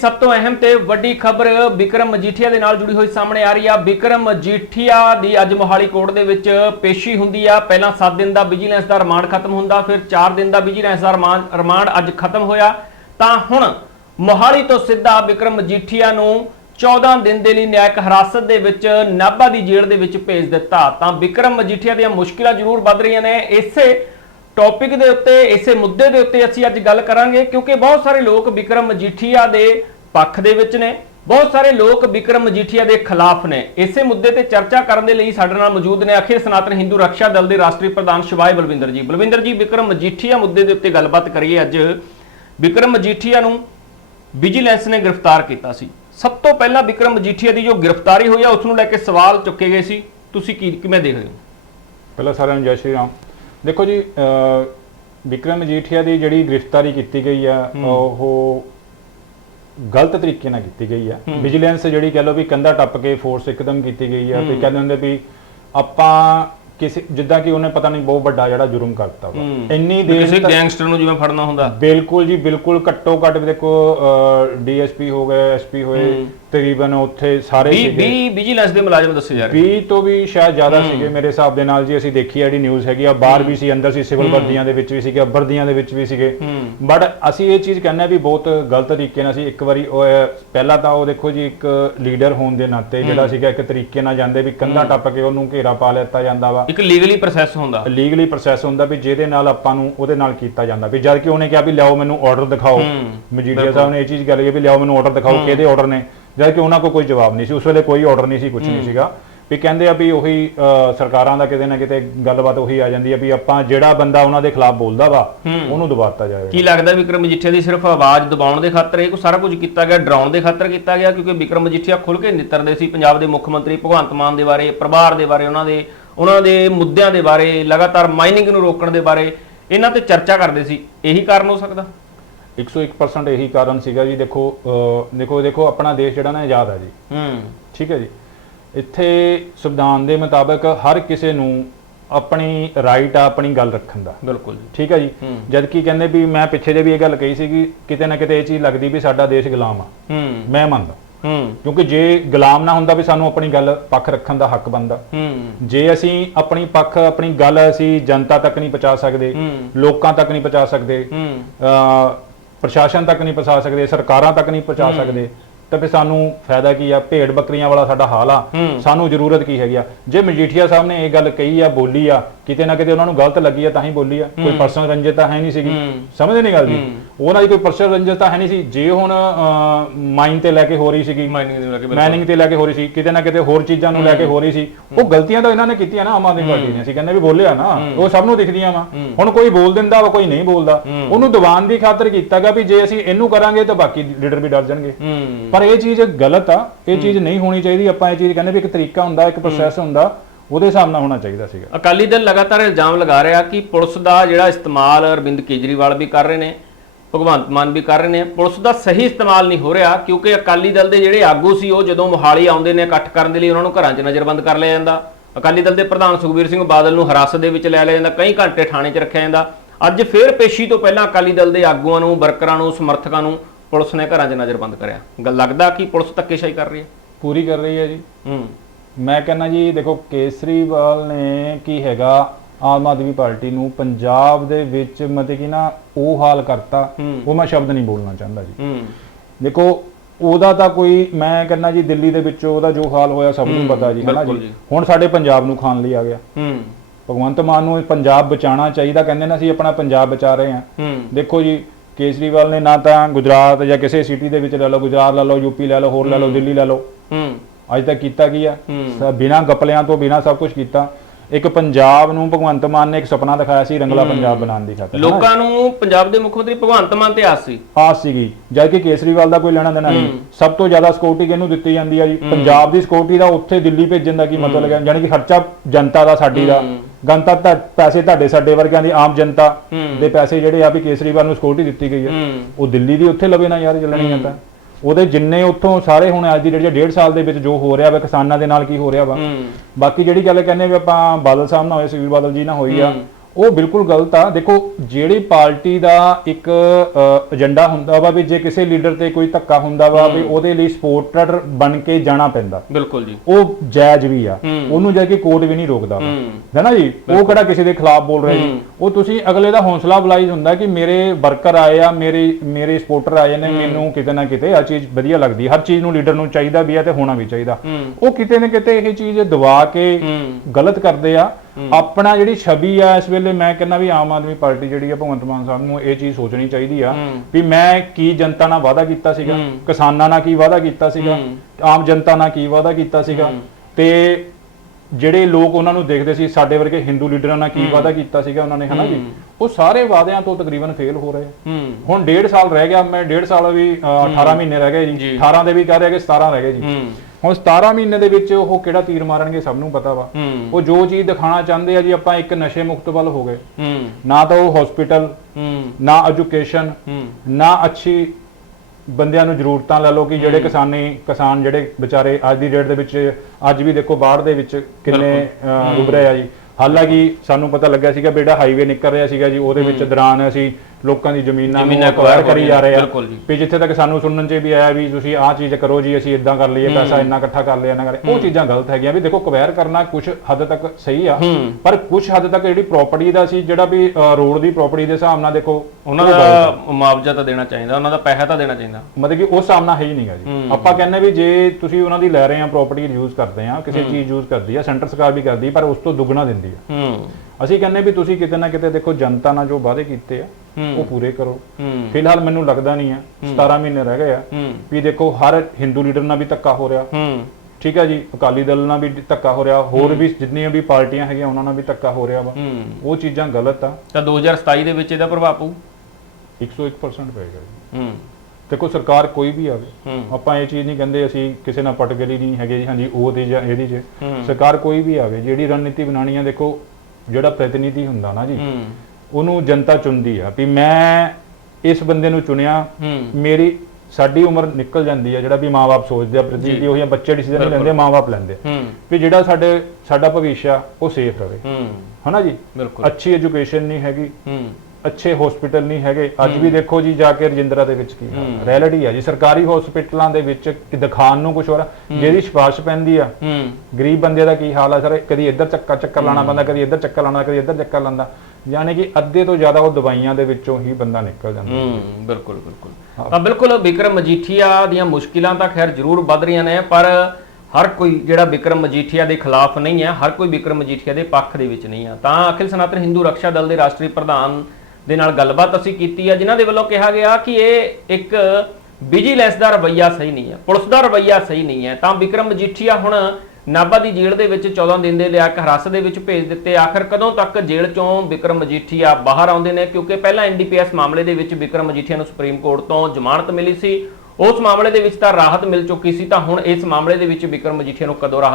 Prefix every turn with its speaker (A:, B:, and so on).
A: ਸਭ ਤੋਂ ਅਹਿਮ ਤੇ ਵੱਡੀ ਖਬਰ ਵਿਕਰਮ ਮਜੀਠੀਆ ਦੇ ਨਾਲ ਜੁੜੀ ਹੋਈ ਸਾਹਮਣੇ ਆ ਰਹੀ ਆ। ਵਿਕਰਮ ਮਜੀਠੀਆ ਦੀ ਅੱਜ ਮੋਹਾਲੀ ਕੋਰਟ ਦੇ ਵਿੱਚ ਪੇਸ਼ੀ ਹੁੰਦੀ ਆ। ਪਹਿਲਾਂ 7 ਦਿਨ ਦਾ ਵਿਜੀਲੈਂਸ ਦਾ ਰਿਮਾਂਡ ਖਤਮ ਹੁੰਦਾ, ਫਿਰ 4 ਦਿਨ ਦਾ ਵਿਜੀਲੈਂਸ ਦਾ ਰਿਮਾਂਡ ਅੱਜ ਖਤਮ ਹੋਇਆ। ਤਾਂ ਹੁਣ ਮੋਹਾਲੀ ਤੋਂ ਸਿੱਧਾ ਵਿਕਰਮ ਮਜੀਠੀਆ ਨੂੰ 14 ਦਿਨ ਦੇ ਲਈ ਨਿਆਇਕ ਹਿਰਾਸਤ ਦੇ ਵਿੱਚ ਨਾਭਾ ਦੀ ਜੇਲ੍ਹ ਦੇ ਵਿੱਚ ਭੇਜ ਦਿੱਤਾ। ਤਾਂ ਵਿਕਰਮ ਮਜੀਠੀਆ ਦੀਆਂ ਮੁਸ਼ਕਿਲਾਂ ਜ਼ਰੂਰ ਵੱਧ ਰਹੀਆਂ ਨੇ। ਇਸੇ ਟੌਪਿਕ ਦੇ ਉੱਤੇ, ਇਸੇ ਮੁੱਦੇ ਦੇ ਉੱਤੇ ਅਸੀਂ ਅੱਜ ਗੱਲ ਕਰਾਂਗੇ, ਕਿਉਂਕਿ ਬਹੁਤ ਸਾਰੇ ਲੋਕ ਵਿਕਰਮ ਮਜੀਠੀਆ ਦੇ ਪੱਖ ਦੇ ਵਿੱਚ ਨੇ, ਬਹੁਤ ਸਾਰੇ ਲੋਕ ਵਿਕਰਮ ਮਜੀਠੀਆ ਦੇ ਖਿਲਾਫ ਨੇ। ਇਸੇ ਮੁੱਦੇ ਤੇ ਚਰਚਾ ਕਰਨ ਦੇ ਲਈ ਸਾਡੇ ਨਾਲ ਮੌਜੂਦ ਨੇ ਅਖਿਲ ਸਨਾਤਨ ਹਿੰਦੂ ਰੱਖਿਆ ਦਲ ਦੇ ਰਾਸ਼ਟਰੀ ਪ੍ਰਧਾਨ ਸ਼ਿਵਾਏ ਬਲਵਿੰਦਰ ਜੀ। ਬਲਵਿੰਦਰ ਜੀ, ਵਿਕਰਮ ਮਜੀਠੀਆ ਮੁੱਦੇ ਦੇ ਉੱਤੇ ਗੱਲਬਾਤ ਕਰੀਏ ਅੱਜ। ਵਿਕਰਮ ਮਜੀਠੀਆ ਨੂੰ ਵਿਜੀਲੈਂਸ ਨੇ ਗ੍ਰਿਫਤਾਰ ਕੀਤਾ ਸੀ। ਸਭ ਤੋਂ ਪਹਿਲਾਂ ਵਿਕਰਮ ਮਜੀਠੀਆ ਦੀ ਜੋ ਗ੍ਰਿਫਤਾਰੀ ਹੋਈ ਆ, ਉਸ ਨੂੰ ਲੈ ਕੇ ਸਵਾਲ ਚੁੱਕੇ ਗਏ ਸੀ। ਤੁਸੀਂ ਕੀ, ਕਿਵੇਂ ਦੇਖਦੇ ਹੋ?
B: ਪਹਿਲਾਂ ਸਾਰਿਆਂ ਨੂੰ ਜੈ ਸ਼੍ਰੀ ਰਾਮ। ਦੇਖੋ ਜੀ ਵਿਕਰਮ ਮਜੀਠੀਆ ਦੀ ਜਿਹੜੀ ਗ੍ਰਿਫਤਾਰੀ ਕੀਤੀ ਗਈ ਆ ਉਹ ਗਲਤ ਤਰੀਕੇ ਨਾਲ ਕੀਤੀ ਗਈ ਆ। ਵਿਜੀਲੈਂਸ ਜਿਹੜੀ ਕਹ ਲਓ ਵੀ ਕੰਧਾ ਟੱਪ ਕੇ ਫੋਰਸ ਇੱਕਦਮ ਕੀਤੀ ਗਈ ਆ ਤੇ ਕਹਿੰਦੇ ਹੁੰਦੇ ਵੀ ਆਪਾਂ ਕਿਸੇ ਜਿੱਦਾਂ ਕਿ ਉਹਨੇ ਪਤਾ ਨਹੀਂ ਬਹੁਤ ਵੱਡਾ ਜਿਹੜਾ ਜੁਰਮ ਕਰਤਾ ਵਾ। ਇੰਨੀ ਦੇਰ
A: ਕਿਸੇ ਗੈਂਗਸਟਰ ਨੂੰ ਜਿਵੇਂ ਫੜਨਾ ਹੁੰਦਾ।
B: ਬਿਲਕੁਲ ਜੀ ਬਿਲਕੁਲ ਘੱਟੋ ਘੱਟ ਦੇਖੋ ਡੀਐਸਪੀ ਹੋ ਗਏ ਐਸਪੀ ਹੋਏ ਤਕਰੀਬਨ ਉੱਥੇ ਸਾਰੇ
A: 20
B: ਸੀਗੇ।
A: 20 ਵਿਜੀਲੈਂਸ ਦੇ ਮੁਲਾਜ਼ਮ ਦੱਸੇ ਜਾ ਰਹੇ
B: 20 ਤੋਂ ਵੀ ਸ਼ਾਇਦ ਜ਼ਿਆਦਾ ਸੀਗੇ ਮੇਰੇ ਹਿਸਾਬ ਦੇ ਨਾਲ ਜੀ ਅਸੀਂ ਦੇਖੀ ਜਿਹੜੀ ਨਿਊਜ਼ ਹੈਗੀ ਆ। ਬਾਹਰ ਵੀ ਸੀ ਅੰਦਰ ਸੀ ਸਿਵਲ ਵਰਦੀਆਂ ਦੇ ਵਿੱਚ ਵੀ ਸੀਗੇ ਵਰਦੀਆਂ ਦੇ ਵਿੱਚ ਵੀ ਸੀਗੇ। ਬਟ ਅਸੀਂ ਇਹ ਚੀਜ਼ ਕਹਿੰਦੇ ਆ ਵੀ ਬਹੁਤ ਗਲਤ ਤਰੀਕੇ ਨਾਲ ਸੀ। ਇੱਕ ਵਾਰੀ ਉਹ ਅਹ, ਪਹਿਲਾਂ ਤਾਂ ਉਹ ਦੇਖੋ ਜੀ ਇੱਕ ਲੀਡਰ ਹੋਣ ਦੇ ਨਾਤੇ ਜਿਹੜਾ ਸੀਗਾ ਇੱਕ ਤਰੀਕੇ ਨਾਲ ਜਾਂਦੇ ਵੀ ਕੰਧਾ ਟੱਪ ਕੇ ਉਹਨੂੰ ਘੇਰਾ ਪਾ ਲਿੱਤਾ ਜਾਂਦਾ ਵਾ।
A: ਇੱਕ ਲੀਗਲੀ ਪ੍ਰੋਸੈਸ ਹੁੰਦਾ।
B: ਲੀਗਲੀ ਪ੍ਰੋਸੈਸ ਹੁੰਦਾ ਵੀ ਜਿਹਦੇ ਨਾਲ ਆਪਾਂ ਨੂੰ ਉਹਦੇ ਨਾਲ ਕੀਤਾ ਜਾਂਦਾ। ਵੀ ਜਦ ਕਿ ਉਹਨੇ ਕਿਹਾ ਵੀ ਲਿਆਓ ਮੈਨੂੰ ਆਰਡਰ ਦਿਖਾਓ। ਮਜੀਠੀਆ ਸਾਹਿਬ ਨੇ ਇਹ ਚੀਜ਼ ਗੱਲ ਕੀਤੀ ਵੀ ਲਿਆਓ ਮੈਨੂੰ ਆਰਡਰ ਦਿਖਾਓ ਕਿਹਦੇ ਆਰਡਰ ਨੇ? ਜਦ ਕਿ ਉਹਨਾਂ ਕੋਲ ਕੋਈ ਜਵਾਬ ਨਹੀਂ ਸੀ। ਉਸ ਵੇਲੇ ਕੋਈ ਆਰਡਰ ਨਹੀਂ ਸੀ ਕੁਝ ਨਹੀਂ ਸੀਗਾ। ਵੀ ਕਹਿੰਦੇ ਆ ਵੀ ਉਹੀ ਸਰਕਾਰਾਂ ਦਾ ਕਿਤੇ ਨਾ ਕਿਤੇ ਗੱਲਬਾਤ ਉਹੀ ਆ ਜਾਂਦੀ ਆ ਵੀ ਆਪਾਂ ਜਿਹੜਾ ਬੰਦਾ ਉਹਨਾਂ ਦੇ ਖਿਲਾਫ ਬੋਲਦਾ ਵਾ ਉਹਨੂੰ ਦਬਾਤਾ ਜਾਵੇ।
A: ਕੀ ਲੱਗਦਾ ਵਿਕਰਮ ਮਜੀਠੀਆ ਦੀ ਸਿਰਫ ਆਵਾਜ਼ ਦਬਾਉਣ ਦੇ ਖਾਤਰ ਇਹ ਕੋ ਸਾਰਾ ਕੁਝ ਕੀਤਾ ਗਿਆ ਡਰਾਉਣ ਦੇ ਖਾਤਰ ਕੀਤਾ ਗਿਆ? ਕਿਉਂਕਿ ਵਿਕਰਮ ਮਜੀਠੀਆ ਖੁੱਲ ਕੇ ਨਿੱਤਰਦੇ ਸੀ ਪੰਜਾਬ ਦੇ ਮੁੱਖ ਮੰਤਰੀ ਭਗਵੰਤ ਮਾਨ ਦੇ ਬਾਰੇ ਪਰਿਵਾਰ ਦੇ ਬਾਰੇ ਉਹਨਾਂ ਦੇ ਉਹਨਾਂ ਦੇ ਮੁੱਦਿਆਂ ਦੇ ਬਾਰੇ ਲਗਾਤਾਰ ਮਾਈਨਿੰਗ ਨੂੰ ਰੋਕਣ ਦੇ ਬਾਰੇ ਇਹਨਾਂ ਤੇ ਚਰਚਾ ਕਰਦੇ ਸੀ। ਇਹੀ ਕਾਰਨ ਹੋ ਸਕਦਾ?
B: 101% ਇਹੀ ਕਾਰਨ ਸੀਗਾ ਜੀ। ਦੇਖੋ ਦੇਖੋ ਦੇਖੋ ਆਪਣਾ ਦੇਸ਼ ਜਿਹੜਾ ਨਾ ਆਜ਼ਾਦ ਆ ਜੀ।
A: ਹੂੰ।
B: ਠੀਕ ਹੈ ਜੀ। ਇੱਥੇ ਸੰਵਿਧਾਨ ਦੇ ਮੁਤਾਬਕ ਹਰ ਕਿਸੇ ਨੂੰ ਆਪਣੀ ਰਾਈਟ ਆ ਆਪਣੀ ਗੱਲ ਰੱਖਣ ਦਾ।
A: ਬਿਲਕੁਲ
B: ਠੀਕ ਹੈ ਜੀ। ਜਦ ਕਿ ਕਹਿੰਦੇ ਵੀ ਮੈਂ ਪਿੱਛੇ ਜੇ ਵੀ ਇਹ ਗੱਲ ਕਹੀ ਸੀ ਕਿ ਕਿਤੇ ਨਾ ਕਿਤੇ ਇਹ ਚੀਜ਼ ਲੱਗਦੀ ਵੀ ਸਾਡਾ ਦੇਸ਼ ਗੁਲਾਮ ਆ।
A: ਹੂੰ।
B: ਮੈਂ ਮੰਨਦਾ।
A: ਹੂੰ।
B: ਕਿਉਂਕਿ ਜੇ ਗੁਲਾਮ ਨਾ ਹੁੰਦਾ ਵੀ ਸਾਨੂੰ ਆਪਣੀ ਗੱਲ ਪੱਖ ਰੱਖਣ ਦਾ ਹੱਕ ਬਣਦਾ।
A: ਹੂੰ।
B: ਜੇ ਅਸੀਂ ਆਪਣੀ ਪੱਖ ਆਪਣੀ ਗੱਲ ਅਸੀਂ ਜਨਤਾ ਤੱਕ ਨਹੀਂ ਪਹੁੰਚਾ ਸਕਦੇ ਲੋਕਾਂ ਤੱਕ ਨਹੀਂ ਪਹੁੰਚਾ ਸਕਦੇ ਪ੍ਰਸ਼ਾਸਨ ਤੱਕ ਨਹੀਂ ਪਹੁੰਚਾ ਸਕਦੇ ਸਰਕਾਰਾਂ ਤੱਕ ਨਹੀਂ ਪਹੁੰਚਾ ਸਕਦੇ। ਤਾਂ ਫਿਰ ਸਾਨੂੰ ਫਾਇਦਾ ਕੀ ਆ? ਭੇਡ ਬੱਕਰੀਆਂ ਵਾਲਾ ਸਾਡਾ ਹਾਲ ਆ। ਸਾਨੂੰ ਜ਼ਰੂਰਤ ਕੀ ਹੈਗੀ ਆ? ਜੇ ਮਜੀਠੀਆ ਸਾਹਿਬ ਨੇ ਇਹ ਗੱਲ ਕਹੀ ਆ ਬੋਲੀ ਆ ਕਿਤੇ ਨਾ ਕਿਤੇ ਉਹਨਾਂ ਨੂੰ ਗਲਤ ਲੱਗੀ ਆ ਤਾਂ ਹੀ ਬੋਲੀ ਆ। ਕੋਈ ਪਰਸਨਲ ਰੰਜਿਤਾ ਹੈ ਨਹੀਂ ਸੀਗੀ। ਸਮਝਦੇ ਨਹੀਂ ਗੱਲ ਜੀ ਉਹਨਾਂ ਦੀ ਕੋਈ ਪਰਸਨਲ ਰੰਜਿਤਾ ਹੈ ਨਹੀਂ ਸੀ। ਜੇ ਹੁਣ ਮਾਈਨ ਤੇ ਲੈ ਕੇ ਹੋ ਰਹੀ ਸੀਗੀ
A: ਮਾਈਨਿੰਗ ਦੇ
B: ਤੇ ਲੈ ਕੇ ਹੋ ਰਹੀ ਸੀ ਕਿਤੇ ਨਾ ਕਿਤੇ ਹੋਰ ਚੀਜ਼ਾਂ ਨੂੰ ਲੈ ਕੇ ਹੋ। ਰਹੀ ਸੀ। ਉਹ ਗਲਤੀਆਂ ਤਾਂ ਇਹਨਾਂ ਨੇ ਕੀਤੀਆਂ ਨਾ ਆਮ ਆਦਮੀ ਪਾਰਟੀ ਨੇ। ਅਸੀਂ ਕਹਿੰਦੇ ਵੀ ਬੋਲਿਆ ਨਾ ਉਹ ਸਭ ਨੂੰ ਦਿਖਦੀਆਂ ਵਾ। ਹੁਣ ਕੋਈ ਬੋਲ ਦਿੰਦਾ ਵਾ ਕੋਈ ਨਹੀਂ ਬੋਲਦਾ। ਉਹਨੂੰ ਦੀਵਾਨ ਦੀ ਖਾਤਰ ਕੀਤਾ ਗਿਆ ਵੀ ਜੇ ਅਸੀਂ ਇਹਨੂੰ ਕਰਾਂਗੇ ਤਾਂ ਬਾਕੀ ਲੀਡਰ ਵੀ ਡਰ ਜਾਣਗੇ। ਪਰ ਇਹ ਚੀਜ਼ ਗਲਤ ਆ ਇਹ ਚੀਜ਼ ਨਹੀਂ ਹੋਣੀ ਚਾਹੀਦੀ। ਆਪਾਂ ਇਹ ਚੀਜ਼ ਕਹਿੰਦੇ ਵੀ ਇੱਕ ਤਰੀਕਾ ਹੁੰਦਾ ਇੱਕ ਪ੍ਰੋਸੈਸ ਹੁੰਦਾ ਉਹਦੇ ਹਿਸਾਬ ਨਾਲ ਹੋਣਾ ਚਾਹੀਦਾ ਸੀਗਾ।
A: ਅਕਾਲੀ ਦਲ ਲਗਾਤਾਰ ਇਲਜ਼ਾਮ ਲਗਾ ਰਿਹਾ ਕਿ ਪੁਲਿਸ ਦਾ ਜਿਹੜਾ ਇਸਤੇਮਾਲ ਅਰਵਿੰਦ ਕੇਜਰੀਵਾਲ ਵੀ ਕਰ ਰਹੇ ਨੇ ਭਗਵੰਤ ਮਾਨ ਵੀ ਕਰ ਰਹੇ ਨੇ ਪੁਲਿਸ ਦਾ ਸਹੀ ਇਸਤੇਮਾਲ ਨਹੀਂ ਹੋ ਰਿਹਾ ਕਿਉਂਕਿ ਅਕਾਲੀ ਦਲ ਦੇ ਜਿਹੜੇ ਆਗੂ ਸੀ ਉਹ ਜਦੋਂ ਮੋਹਾਲੀ ਆਉਂਦੇ ਨੇ ਇਕੱਠ ਕਰਨ ਦੇ ਲਈ ਉਹਨਾਂ ਨੂੰ ਘਰਾਂ 'ਚ ਨਜ਼ਰਬੰਦ ਕਰ ਲਿਆ ਜਾਂਦਾ। ਅਕਾਲੀ ਦਲ ਦੇ ਪ੍ਰਧਾਨ ਸੁਖਬੀਰ ਸਿੰਘ ਬਾਦਲ ਨੂੰ ਹਿਰਾਸਤ ਦੇ ਵਿੱਚ ਲੈ ਲਿਆ ਜਾਂਦਾ ਕਈ ਘੰਟੇ ਥਾਣੇ 'ਚ ਰੱਖਿਆ ਜਾਂਦਾ। ਅੱਜ ਫੇਰ ਪੇਸ਼ੀ ਤੋਂ ਪਹਿਲਾਂ ਅਕਾਲੀ ਦਲ ਦੇ ਆਗੂਆਂ ਨੂੰ ਵਰਕਰਾਂ ਨੂੰ ਸਮਰਥਕਾਂ ਨੂੰ ਪੁਲਿਸ ਨੇ ਘਰਾਂ 'ਚ ਨਜ਼ਰਬੰਦ ਕਰਿਆ। ਗੱਲ ਲੱਗਦਾ ਕਿ ਪੁਲਿਸ ਧੱਕੇਸ਼ਾਹੀ ਕਰ ਰਹੀ ਹੈ?
B: ਪੂਰੀ ਕਰ ਰਹੀ ਹੈ ਜੀ।
A: ਹੂੰ।
B: ਮੈਂ ਕਹਿੰਦਾ ਜੀ ਦੇਖੋ ਕੇਸਰੀਵਾਲ ਨੇ ਕੀ ਹੈਗਾ ਆਮ ਆਦਮੀ ਪਾਰਟੀ ਨੂੰ ਪੰਜਾਬ ਦੇ ਵਿੱਚ ਮਤਲਬ ਕਿ ਨਾ ਉਹ ਹਾਲ ਕਰਤਾ ਉਹ ਮੈਂ ਸ਼ਬਦ ਨਹੀਂ ਬੋਲਣਾ ਚਾਹੁੰਦਾ ਜੀ।
A: ਹੂੰ।
B: ਦੇਖੋ ਉਹਦਾ ਤਾਂ ਕੋਈ ਮੈਂ ਕਹਿੰਦਾ ਜੀ ਦਿੱਲੀ ਦੇ ਵਿੱਚ ਉਹਦਾ ਜੋ ਹਾਲ ਹੋਇਆ ਸਭ ਨੂੰ ਪਤਾ ਜੀ ਹਨਾ ਜੀ। ਹੁਣ ਸਾਡੇ ਪੰਜਾਬ ਨੂੰ ਖਾਣ ਲਈ ਆ ਗਿਆ।
A: ਹੂੰ।
B: ਭਗਵੰਤ ਮਾਨ ਨੂੰ ਪੰਜਾਬ ਬਚਾਉਣਾ ਚਾਹੀਦਾ ਕਹਿੰਦੇ ਨੇ ਅਸੀਂ ਆਪਣਾ ਪੰਜਾਬ ਬਚਾ ਰਹੇ ਹੂੰ। ਦੇਖੋ ਜੀ ਕੇਜਰੀਵਾਲ ਨੇ ਨਾ ਤਾਂ ਗੁਜਰਾਤ ਜਾਂ ਕਿਸੇ ਸਿਟੀ ਦੇ ਵਿੱਚ ਲੈ ਲਓ ਗੁਜਰਾਤ ਲੈ ਲਓ ਯੂਪੀ ਲੈ ਲਓ ਹੋਰ ਲੈ ਲਓ ਦਿੱਲੀ ਲੈ ਲਓ।
A: ਹੂੰ।
B: ਅੱਜ ਤੱਕ ਕੀਤਾ ਕੀ ਆ? ਬਿਨਾ ਗਪਲਿਆਂ ਤੋਂ ਬਿਨਾ ਸਭ ਕੁਝ ਕੀਤਾ। ਇੱਕ ਪੰਜਾਬ ਨੂੰ ਭਗਵੰਤ ਮਾਨ ਨੇ ਇੱਕ ਸੁਪਨਾ ਦਿਖਾਇਆ ਸੀ ਰੰਗਲਾ ਪੰਜਾਬ ਬਣਾਉਣ ਦੀ ਖਾਤਰ?
A: ਲੋਕਾਂ ਨੂੰ ਪੰਜਾਬ ਦੇ ਮੁੱਖ ਮੰਤਰੀ ਭਗਵੰਤ ਮਾਨ ਤੇ ਆਸ ਸੀ।
B: ਆਸ ਸੀਗੀ ਜਦ ਕਿ ਕੇਸਰੀਵਾਲ ਦਾ ਕੋਈ ਲੈਣਾ ਦੇਣਾ ਨਹੀਂ। ਸਭ ਤੋਂ ਜ਼ਿਆਦਾ ਸਿਕਿਉਰਿਟੀ ਕਿਹਨੂੰ ਦਿੱਤੀ ਜਾਂਦੀ ਆ ਜੀ? ਪੰਜਾਬ ਦੀ ਸਿਕਿਉਰਿਟੀ ਦਾ ਉੱਥੇ ਦਿੱਲੀ ਭੇਜਣ ਦਾ ਕੀ ਮਤਲਬ ਹੈ। ਯਾਨੀ ਕਿ ਖਰਚਾ ਜਨਤਾ ਦਾ ਸਾਡੀ ਦਾ। ਗੰਤਾ ਤਾਂ ਪੈਸੇ ਤੁਹਾਡੇ ਸਾਡੇ ਵਰਗਿਆਂ ਦੀ ਆਮ ਜਨਤਾ ਦੇ ਪੈਸੇ ਜਿਹੜੇ ਆ ਵੀ ਕੇਸਰੀਵਾਲ ਨੂੰ ਸਿਕਿਉਰਿਟੀ ਦਿੱਤੀ ਗਈ ਹੈ। ਉਹ ਦਿੱਲੀ ਦੀ ਉੱਥੇ ਲਵੇ ਨਾ ਯਾਰ ਚੱਲਣੀ ਜਾਂਦਾ ਉਹਦੇ ਜਿੰਨੇ ਉੱਥੋਂ ਸਾਰੇ ਹੁਣ ਅੱਜ ਦੀ ਜਿਹੜੀ ਡੇਢ ਸਾਲ ਦੇ ਵਿੱਚ ਜੋ ਹੋ ਰਿਹਾ ਵਾ ਕਿਸਾਨਾਂ ਦੇ ਨਾਲ ਕੀ ਹੋ ਰਿਹਾ ਵਾ। ਬਾਕੀ ਜਿਹੜੀ ਗੱਲ ਕਹਿੰਦੇ ਵੀ ਆਪਾਂ ਬਾਦਲ ਸਾਹਿਬ ਨਾਲ ਹੋਏ ਸੁਖਬੀਰ ਬਾਦਲ ਜੀ ਨਾਲ ਹੋਈ ਆ। ਉਹ ਬਿਲਕੁਲ ਗਲਤ ਆ। ਦੇਖੋ ਜਿਹੜੀ ਪਾਰਟੀ ਦਾ ਇੱਕ ਏਜੰਡਾ ਹੁੰਦਾ ਵਾ ਵੀ ਜੇ ਕਿਸੇ ਲੀਡਰ ਤੇ ਕੋਈ ਧੱਕਾ ਹੁੰਦਾ ਵਾ ਵੀ ਉਹਦੇ ਲਈ ਸਪੋਰਟਰ ਬਣ ਕੇ ਜਾਣਾ ਪੈਂਦਾ।
A: ਬਿਲਕੁਲ ਜੀ।
B: ਉਹ ਜਾਇਜ਼ ਵੀ ਆ। ਉਹਨੂੰ ਜਾ ਕੇ ਕੋਰਟ ਵੀ ਨਹੀਂ ਰੋਕਦਾ।
A: ਹੂੰ।
B: ਨਾ ਜੀ? ਉਹ ਕਿਹੜਾ ਕਿਸੇ ਦੇ ਖਿਲਾਫ ਬੋਲ ਰਿਹਾ ਜੀ। ਉਹ ਤੁਸੀਂ ਅਗਲੇ ਦਾ ਹੌਸਲਾ ਬੁਲਾਈ ਹੁੰਦਾ ਕਿ ਮੇਰੇ ਵਰਕਰ ਆਏ ਆ ਮੇਰੇ ਮੇਰੇ ਸਪੋਰਟਰ ਆਏ ਨੇ ਮੈਨੂੰ ਕਿਤੇ ਨਾ ਕਿਤੇ ਆ ਚੀਜ਼ ਵਧੀਆ ਲੱਗਦੀ ਹਰ ਚੀਜ਼ ਨੂੰ ਲੀਡਰ ਨੂੰ ਚਾਹੀਦਾ ਵੀ ਆ ਤੇ ਹੋਣਾ ਵੀ ਚਾਹੀਦਾ। ਉਹ ਕਿਤੇ ਨਾ ਕਿਤੇ ਇਹ ਚੀਜ਼ ਦਵਾ ਕੇ ਗਲਤ ਕਰਦੇ ਆ। ਆਪਣਾ ਜਿਹੜੀ ਛਵੀ ਆ ਇਸ ਵੇਲੇ ਮੈਂ ਕਹਿੰਦਾ ਵੀ ਆਮ ਆਦਮੀ ਪਾਰਟੀ ਜਿਹੜੀ ਆ ਭਗਵੰਤ ਮਾਨ ਸਾਹਿਬ ਨੂੰ ਇਹ ਚੀਜ਼ ਸੋਚਣੀ ਚਾਹੀਦੀ ਆ। ਵੀ ਮੈਂ ਕੀ ਜਨਤਾ ਨਾਲ ਵਾਅਦਾ ਕੀਤਾ ਸੀਗਾ। ਕਿਸਾਨਾਂ ਨਾਲ ਕੀ ਵਾਅਦਾ ਕੀਤਾ ਸੀਗਾ। ਆਮ ਜਨਤਾ ਨਾਲ ਕੀ ਵਾਅਦਾ ਕੀਤਾ ਸੀਗਾ। ਤੇ ਜਿਹੜੇ ਲੋਕ ਉਹਨਾਂ ਨੂੰ ਦੇਖਦੇ ਸੀ ਸਾਡੇ ਵਰਗੇ ਹਿੰਦੂ ਲੀਡਰਾਂ ਨਾਲ ਕੀ ਵਾਅਦਾ ਕੀਤਾ ਸੀਗਾ ਉਹਨਾਂ ਨੇ ਹਨਾ ਜੀ। ਉਹ ਸਾਰੇ ਵਾਅਦਿਆਂ ਤੋਂ ਤਕਰੀਬਨ ਫੇਲ ਹੋ ਰਹੇ ਹੁਣ ਡੇਢ ਸਾਲ ਰਹਿ ਗਿਆ ਮੈਂ ਡੇਢ ਸਾਲ ਵੀ ਅ, 18 ਮਹੀਨੇ ਰਹਿ ਗਏ
A: ਜੀ।
B: ਜੀ 18 ਦੇ ਵੀ ਕਹਿ ਰਹੇ ਕਿ 17 ਰਹਿ ਗਏ ਜੀ ਹੁਣ 17 ਮਹੀਨੇ ਦੇ ਵਿੱਚ ਉਹ ਕਿਹੜਾ ਤੀਰ ਮਾਰਨਗੇ ਸਭ ਨੂੰ ਪਤਾ ਵਾ। ਉਹ ਜੋ ਚੀਜ਼ ਦਿਖਾਣਾ ਚਾਹੁੰਦੇ ਆ ਜੀ ਆਪਾਂ ਇੱਕ ਨਸ਼ੇ ਮੁਕਤ ਵੱਲ ਹੋ ਗਏ। ਨਾ ਤਾਂ ਉਹ ਹਸਪੀਟਲ ਨਾ ਐਜੂਕੇਸ਼ਨ ਨਾ ਅੱਛੀ ਬੰਦਿਆਂ ਨੂੰ ਜ਼ਰੂਰਤਾਂ ਲੈ ਲਓ ਕਿ ਜਿਹੜੇ ਕਿਸਾਨੀ ਕਿਸਾਨ ਜਿਹੜੇ ਵਿਚਾਰੇ ਅੱਜ ਦੀ ਡੇਟ ਦੇ ਵਿੱਚ ਅੱਜ ਵੀ ਦੇਖੋ ਬਾੜ ਦੇ ਵਿੱਚ ਕਿੰਨੇ ਰਹੇ ਆ ਜੀ। ਹਾਲਾਂਕਿ ਸਾਨੂੰ ਪਤਾ ਲੱਗਿਆ ਸੀਗਾ ਜਿਹੜਾ ਹਾਈਵੇ ਨਿਕਲ ਰਿਹਾ ਸੀਗਾ ਜੀ ਉਹਦੇ ਵਿੱਚ ਦੌਰਾਨ ਅਸੀਂ ਲੋਕਾਂ ਦੀ ਜ਼ਮੀਨਾਂ ਨੂੰ
A: ਜ਼ਮੀਨਾਂ acquire
B: ਕਰੀ ਜਾ ਰਹੇ ਆ।
A: ਬਿਲਕੁਲ ਜੀ।
B: ਵੀ ਜਿੱਥੇ ਤੱਕ ਸਾਨੂੰ ਸੁਣਨ 'ਚ ਵੀ ਆਇਆ ਵੀ ਤੁਸੀਂ ਆਹ ਚੀਜ਼ ਕਰੋ ਜੀ ਅਸੀਂ ਇਦਾਂ ਕਰ ਲਈਏ ਪੈਸਾ ਇੰਨਾ ਇਕੱਠਾ ਕਰ ਲਿਆ ਨਾ ਕਰੇ ਉਹ ਚੀਜ਼ਾਂ ਗਲਤ ਹੈਗੀਆਂ। ਵੀ ਦੇਖੋ ਅਕਵਾਇਰ ਕਰਨਾ ਕੁਝ ਹੱਦ ਤੱਕ ਸਹੀ ਆ। ਪਰ ਕੁਝ ਹੱਦ ਤੱਕ ਜਿਹੜੀ ਪ੍ਰਾਪਰਟੀ ਦਾ ਸੀ ਜਿਹੜਾ ਵੀ ਰੋਡ ਦੀ ਪ੍ਰਾਪਰਟੀ ਦੇ ਹਿਸਾਬ ਨਾਲ ਦੇਖੋ
A: ਉਹਨਾਂ ਦਾ ਮੁਆਵਜ਼ਾ ਤਾਂ ਦੇਣਾ ਚਾਹੀਦਾ ਉਹਨਾਂ ਦਾ ਪੈਸਾ ਤਾਂ ਦੇਣਾ ਚਾਹੀਦਾ।
B: ਮਤਲਬ ਕਿ ਉਸ ਹਿਸਾਬ ਨਾਲ ਹੈ ਹੀ ਨਹੀਂਗਾ ਜੀ। ਆਪਾਂ ਕਹਿੰਦੇ ਵੀ ਜੇ ਤੁਸੀਂ ਉਹਨਾਂ ਦੀ ਲੈ ਰਹੇ ਆ ਪ੍ਰਾਪਰਟੀ ਯੂਜ਼ ਕਰਦੇ ਆ ਕਿਸੇ ਚੀਜ਼ ਯੂਜ਼ ਕਰਦੀ ਆ ਸੈਂਟਰ ਸਰਕਾਰ ਵੀ ਕਰਦੀ ਪਰ ਉਸ ਤੋਂ ਦੁੱਗਣਾ ਦਿੰਦੀ ਆ।
A: ਹੂੰ।
B: ਅਸੀਂ ਕਹਿੰਦੇ ਵੀ ਤੁਸੀਂ ਕਿਤੇ ਨਾ ਕਿਤੇ ਦੇਖੋ ਜਨਤਾ ਨਾਲ ਜੋ ਵਾਅਦੇ ਕੀਤੇ ਆ। ਉਹ ਪੂਰੇ ਕਰੋ।
A: ਹੂੰ।
B: ਫਿਲਹਾਲ ਮੈਨੂੰ ਲੱਗਦਾ ਨਹੀਂ ਆ 17 ਮਹੀਨੇ ਰਹਿ ਗਏ ਆ।
A: ਹੂੰ।
B: ਵੀ ਦੇਖੋ ਹਰ ਹਿੰਦੂ ਲੀਡਰ ਨਾਲ ਵੀ ਧੱਕਾ ਹੋ ਰਿਹਾ।
A: ਹੂੰ।
B: ਠੀਕ ਹੈ ਜੀ ਅਕਾਲੀ ਦਲ ਨਾਲ ਵੀ ਧੱਕਾ ਹੋ ਰਿਹਾ। ਹੋਰ ਵੀ ਜਿੰਨੀਆਂ ਵੀ ਪਾਰਟੀਆਂ ਹੈਗੀਆਂ ਉਹਨਾਂ ਨਾਲ ਵੀ ਧੱਕਾ ਹੋ ਰਿਹਾ ਵਾ।
A: ਹੂੰ।
B: ਉਹ ਚੀਜ਼ਾਂ ਗਲਤ ਆ।
A: ਤਾਂ 2027 ਦੇ ਵਿੱਚ ਇਹਦਾ ਪ੍ਰਭਾਵ ਪਊ?
B: 101% ਪਏਗਾ ਜੀ।
A: ਹੂੰ।
B: ਦੇਖੋ ਸਰਕਾਰ ਕੋਈ ਵੀ ਆਵੇ
A: ਹੂੰ।
B: ਆਪਾਂ ਇਹ ਚੀਜ਼ ਨਹੀਂ ਕਹਿੰਦੇ ਅਸੀਂ ਕਿਸੇ ਨਾਲ ਪਟਗਲੀ ਨਹੀਂ ਹੈਗੇ ਜੀ ਹਾਂਜੀ ਉਹ ਦੀ ਜਾਂ ਇਹਦੀ ਜੇ
A: ਹੂੰ।
B: ਸਰਕਾਰ ਕੋਈ ਵੀ ਆਵੇ ਜਿਹੜੀ ਰਣਨੀਤੀ ਬਣਾਣੀ ਆ ਦੇਖੋ ਜਿਹੜਾ ਪ੍ਰਤੀਨਿਧੀ ਹੁੰਦਾ ਨਾ ਜੀ
A: ਹੂੰ।
B: ਉਹਨੂੰ ਜਨਤਾ ਚੁਣਦੀ ਆ ਵੀ ਮੈਂ ਇਸ ਬੰਦੇ ਨੂੰ ਚੁਣਿਆ ਮੇਰੀ ਸਾਡੀ ਉਮਰ ਨਿਕਲ ਜਾਂਦੀ ਆ ਜਿਹੜਾ ਵੀ ਮਾਪੇ ਸੋਚਦੇ ਆ ਪ੍ਰਤੀਨਿਧੀ ਉਹੀ ਆ, ਬੱਚੇ ਡਿਸੀਜਨ ਨਹੀਂ ਲੈਂਦੇ ਮਾਪੇ ਲੈਂਦੇ। ਵੀ ਜਿਹੜਾ ਸਾਡੇ ਸਾਡਾ ਭਵਿੱਖ ਆ ਉਹ ਸੇਫ ਰਵੇ।
A: ਹੂੰ।
B: ਹਨਾ ਜੀ? ਅੱਛੀ ਐਜੂਕੇਸ਼ਨ ਨਹੀਂ ਹੈਗੀ। ਅੱਛੇ ਹਸਪੀਟਲ ਨਹੀਂ ਹੈਗੇ। ਅੱਜ ਵੀ ਦੇਖੋ ਜੀ ਜਾ ਕੇ ਰਜਿੰਦਰਾ ਦੇ ਵਿੱਚ ਕੀ। ਰੈਲਿਟੀ ਆ। ਜੀ। ਸਰਕਾਰੀ ਹਸਪੀਟਲਾਂ ਦੇ ਵਿੱਚ ਦਿਖਾਣ ਨੂੰ ਕੁਝ ਹੋਰ। ਜਿਹਦੀ ਸਿਫਾਰਿਸ਼ ਪੈਂਦੀ ਆ। ਗਰੀਬ ਬੰਦੇ ਦਾ ਕੀ ਹਾਲ ਆ? ਸਰ ਕਦੀ ਇੱਧਰ ਚੱਕਰ ਚੱਕਰ ਲਾਣਾ ਪੈਂਦਾ ਕਦੀ ਇੱਧਰ ਚੱਕਰ ਲਾਣਾ ਕਦੀ ਇੱਧਰ ਚੱਕਰ ਲਾਉਂਦਾ। ਯਾਨੀ ਕਿ ਅੱਧੇ ਤੋਂ ਜ਼ਿਆਦਾ ਉਹ ਦਵਾਈਆਂ ਦੇ ਵਿੱਚੋਂ ਹੀ ਬੰਦਾ ਨਿਕਲ ਜਾਂਦਾ।
A: ਹੂੰ ਬਿਲਕੁਲ ਬਿਲਕੁਲ। ਤਾਂ ਬਿਲਕੁਲ ਵਿਕਰਮ ਮਜੀਠੀਆ ਦੀਆਂ ਮੁਸ਼ਕਿਲਾਂ ਤਾਂ ਖੈਰ ਜ਼ਰੂਰ ਵੱਧ ਰਹੀਆਂ ਨੇ ਪਰ ਹਰ ਕੋਈ ਜਿਹੜਾ ਵਿਕਰਮ ਮਜੀਠੀਆ ਦੇ ਖਿਲਾਫ ਨਹੀਂ ਹੈ ਹਰ ਕੋਈ ਵਿਕਰਮ ਮਜੀਠੀਆ ਦੇ ਪੱਖ ਦੇ ਵਿੱਚ ਨਹੀਂ ਆ ਤਾਂ ਅਖਿਲ ਸਨਾਤਨ ਹਿੰਦੂ ਰੱਖਿਆ ਦਲ ਦੇ ਰਾਸ਼ਟਰੀ ਪ੍ਰਧਾਨ ਦੇ ਨਾਲ ਗੱਲਬਾਤ ਅਸੀਂ ਕੀਤੀ ਹੈ ਜਿਨ੍ਹਾਂ ਦੇ ਵੱਲੋਂ ਕਿਹਾ ਗਿਆ ਕਿ ਇਹ ਇੱਕ ਵਿਜੀਲੈਂਸ ਦਾ ਰਵੱਈਆ ਸਹੀ ਨਹੀਂ ਹੈ ਪੁਲਿਸ ਦਾ ਰਵੱਈਆ ਸਹੀ ਨਹੀਂ ਹੈ। ਤਾਂ ਵਿਕਰਮ ਮਜੀਠੀਆ ਹੁਣ ਨਾਭਾ ਦੀ ਜੇਲ੍ਹ ਦੇ ਵਿੱਚ 14 ਦਿਨ ਦੇ ਲਿਆ ਹਿਰਾਸਤ ਦੇ ਵਿੱਚ ਭੇਜ ਦਿੱਤੇ। ਆਖਰ ਕਦੋਂ ਤੱਕ ਜੇਲ੍ਹ ਚੋਂ ਵਿਕਰਮ ਮਜੀਠੀਆ ਬਾਹਰ ਆਉਂਦੇ ਨੇ? ਕਿਉਂਕਿ ਪਹਿਲਾਂ ਐਨਡੀਪੀਐਸ ਮਾਮਲੇ ਦੇ ਵਿੱਚ ਵਿਕਰਮ ਮਜੀਠੀਆ ਨੂੰ ਸੁਪਰੀਮ ਕੋਰਟ ਤੋਂ ਜ਼ਮਾਨਤ ਮਿਲੀ ਸੀ। ਉਸ ਮਾਮਲੇ ਦੇ ਵਿੱਚ ਤਾਂ ਰਾਹਤ ਮਿਲ ਚੁੱਕੀ ਸੀ, ਤਾਂ ਹੁਣ ਇਸ ਮਾਮਲੇ ਦੇ ਵਿੱਚ ਵਿਕਰਮ ਮਜੀਠੀਆ ਨੂੰ ਕਦੋਂ ਰਾਹਤ